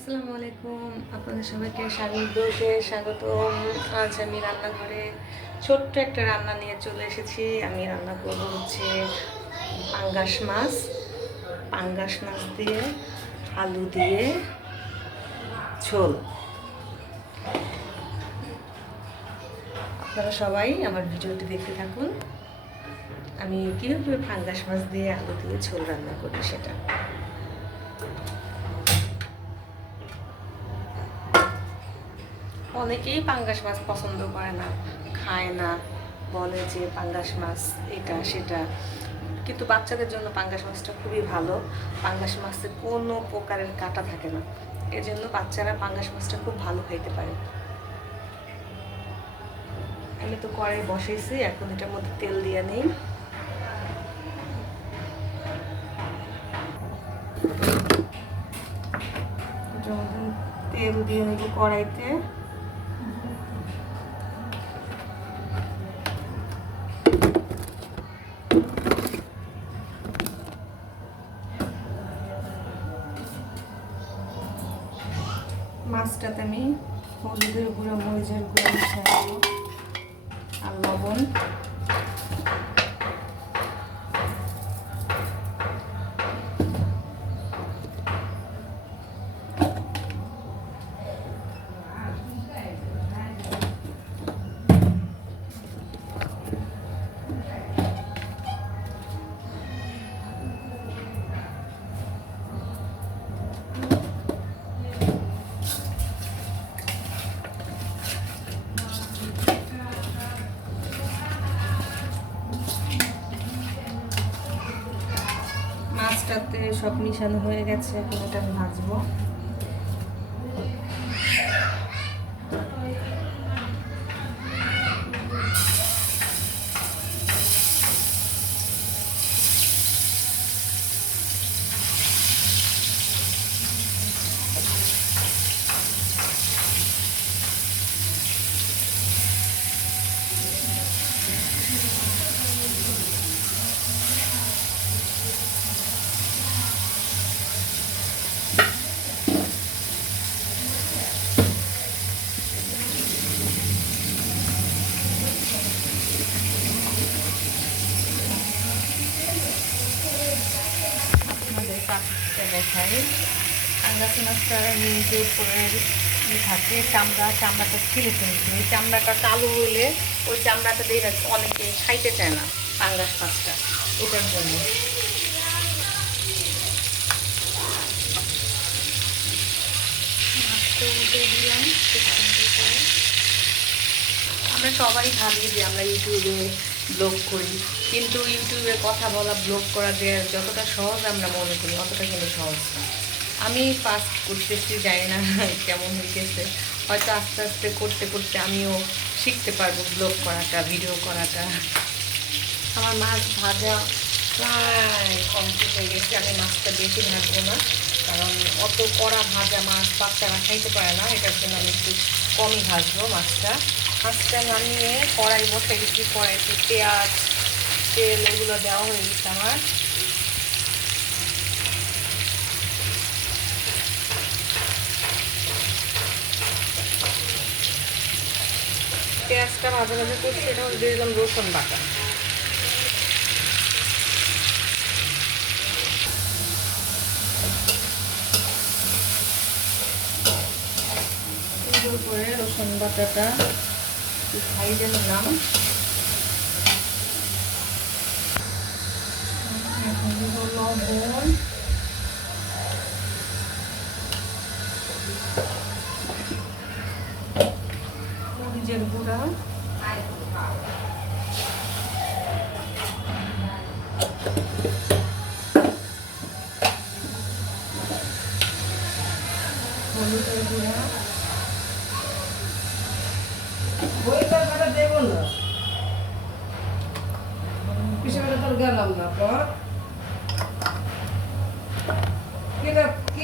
আসসালামু আলাইকুম, আপনাদের সবাইকে স্বাগত। আজ আমি রান্নাঘরে ছোট্ট একটা রান্না নিয়ে চলে এসেছি। আমি রান্না করবো হচ্ছে পাঙ্গাস মাছ দিয়ে আলু দিয়ে ঝোল। আপনারা সবাই আমার ভিডিওটি দেখতে থাকুন। আমি কীভাবে পাঙ্গাস মাছ দিয়ে আলু দিয়ে ঝোল রান্না করি সেটা। অনেকেই পাঙ্গাস মাছ পছন্দ করে না, খায় না, বলে যে পাঙ্গাস মাছ এটা সেটা, কিন্তু বাচ্চাদের জন্য পাঙ্গাস মাছটা খুবই ভালো। পাঙ্গাস মাছে কোনো প্রকারের কাঁটা থাকে না, এজন্য বাচ্চারা পাঙ্গাস মাছটা খুব ভালো খাইতে পারে। আমি তো কড়াই বসাইছি, এখন এটার মধ্যে তেল দিয়ে নেই। তেল দিয়ে নেব কড়াইতে। মাছটাতে আমি হলুদের গুঁড়ো, মরিচের গুঁড়ো মিশিয়ে দেবো আর লবণ। মাছটাতে সব মিশানো হয়ে গেছে, এখন এটা আমি ভাজবো। দেখাই পাঙ্গাস মাছটা যে উপরের থাকে চামড়াটা ছিলে ফেলছে। ওই চামড়াটা কালো হইলে ওই চামড়াটা দিয়ে অনেকে খাইতে চায় না পাঙ্গাস মাছটা, এটার জন্য। মাছটা উঠে দিলাম। আমরা সবাই ভাবি যে আমরা ইউটিউবে ব্লগ করি, কিন্তু ইউটিউবে কথা বলা, ব্লগ করা যে যতটা সহজ আমরা মনে করি অতটা কিন্তু সহজ না। আমি ফার্স্ট করতেছি, জানি না কেমন হইতেছে, হয়তো আস্তে আস্তে করতে করতে আমিও শিখতে পারবো ব্লগ করাটা, ভিডিও করাটা। আমার মাছ ভাজা প্রায় কমপ্লিট হয়ে গেছে। আমি মাছটা বেশি ভাজবো না, কারণ অত কড়া ভাজা মাছ বাচ্চারা খাইতে পারে না, এটার জন্য আমি একটু কমই ভাজবো মাছটা। মাছটা নামিয়ে কড়াই বসে গেছি, কড়াইতে পেঁয়াজ, তেল এগুলো দেওয়া হয়ে গেছে আমার। পেঁয়াজটা ভাজা ভাজা করছি, এটা দিয়ে দিলাম রসুন বাটা। সুন্দর করে রসুন বাটাটা ভাইজে নিলাম। লবণ, মরিচের গুঁড়া, হলুদের গুঁড়া,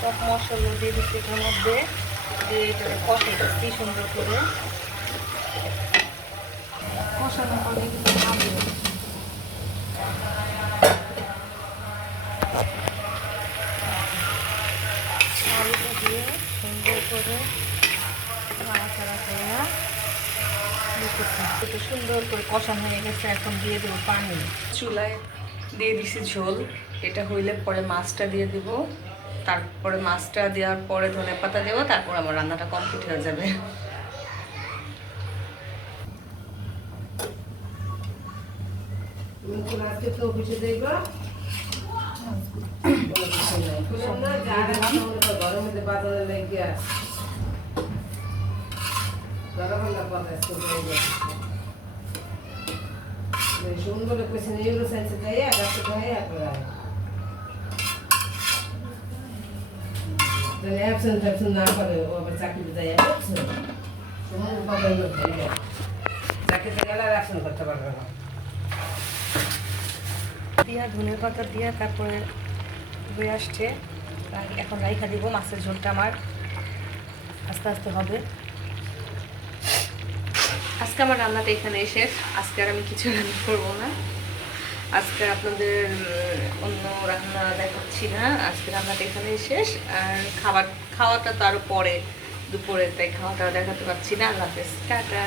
সব মশলা দিয়ে দিচ্ছি এটার মধ্যে, দিয়ে এটাকে কষাইতেছি সুন্দর করে। কষানোর পরে কিছু আলু, আলুটা দিয়ে আসতেছে। একটু সুন্দর করে কষানো হয়ে গেছে, এখন দিয়ে দেবো পানি। চুলায় দিয়ে দিছি ঝোল, এটা হইলে পরে মাছটা দিয়ে দিব, তারপরে মাছটা দেওয়ার পরে ধনেপাতা দেবো, তারপর আমার রান্নাটা কমপ্লিট হয়ে যাবে। সুন্দর কইছে নিউরো সায়েন্সে যাই গাছে যাই আপনারা তাহলে অ্যাবসেন্ট ট্যাবসেন্ট না করে ও আবার চাকরিতে যাই বুঝছেন সময় বাবা চাকরিতে গেলে আর অ্যাবসেন্ট করতে পারবে না। দিয়া ধনের পাতা দিয়া তারপরে হয়ে আসছে, এখন রাইখা দিব। মাছের ঝোলটা আমার আস্তে আস্তে হবে। আজকে আমার রান্নাটা এখানে শেষ। আজকে আর আমি কিছু রান্না করবো না, আজকে আপনাদের অন্য রান্না দেখাচ্ছি না। আজকে রান্নাটা এখানেই শেষ। আর খাওয়াটা তো আরও পরে দুপুরে, তাই খাওয়াটা দেখাতে পারছি না। আল্লাহ হাফেজ, টাটা।